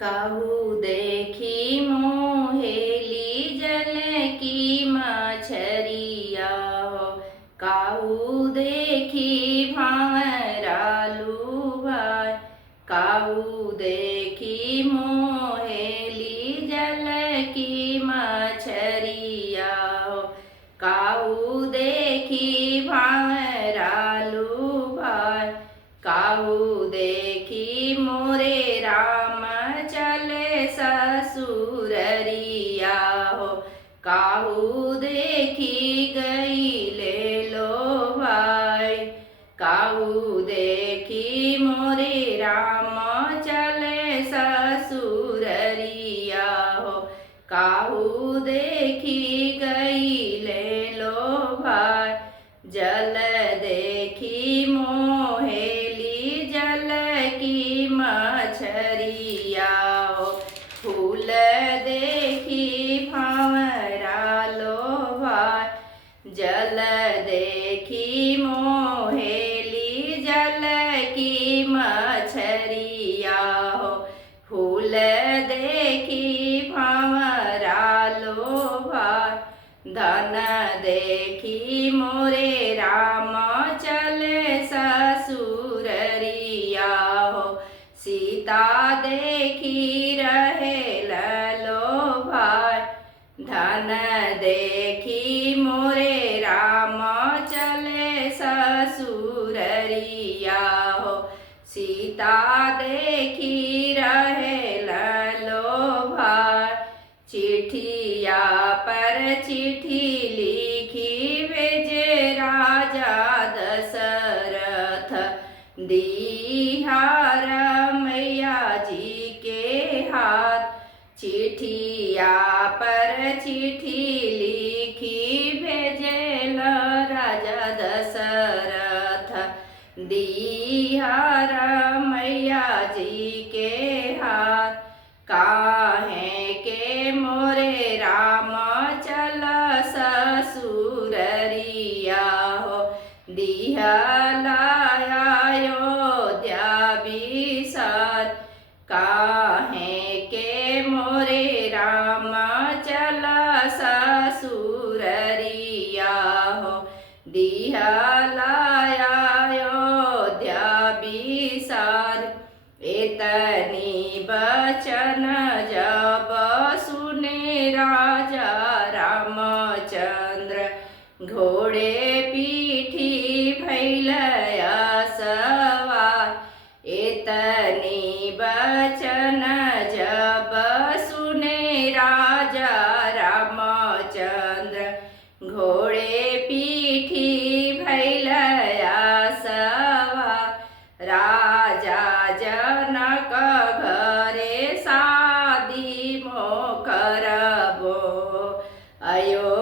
काहू देखी मोहेली जल की मछरिया हो। काहू देखी भंवरालू भाई। काहू देखी मोहेली जल की मछरिया हो। काहू देखी भंवरालू भाई। काहू देखी मोरे राम चले ससुररिया हो। काहू देखी गई ले लो भाई। काहू देखी मोरे राम चले ससुररिया हो। काहू देखी गई ले लो भाई। जल देखी मोहेली जल की मछरिया हो। फूल देखी भंवरालो भाई। जल देखी मोहेली जल की मछरिया हो। फूल देखी भंवरालो भाई। धन देखी मोरे राम चले ससुररिया हो। सीता देखी रहे ललो भाई। धन देखी मोरे राम चले ससुररिया हो। सीता देखी रहे ललो भाई। चिट्ठिया पर चिट्ठी लिखी भेजे राजा दशरथ। दिहार मैया जी के हाथ। चिट्ठिया पर चिट्ठी लिखी भेजेल राजा दशरथ। दिहार मैया जी के हाथ। काहे के मोरे राम चल ससुररिया हो। दिहलाया अयोध्या बिसार। काहे के मोरे राम चल ससुररिया हो। दिहलाया अयोध्या बिसार। एतनी बचन जब सुने राजा रामचंद्र। घोड़े पीठी भैलया सवार। एतनी बचन जब सुने राजा रामचंद्र। घोड़े पीठी भैलया सवार। राजा जनक घरे शादी मोह करबो। अयो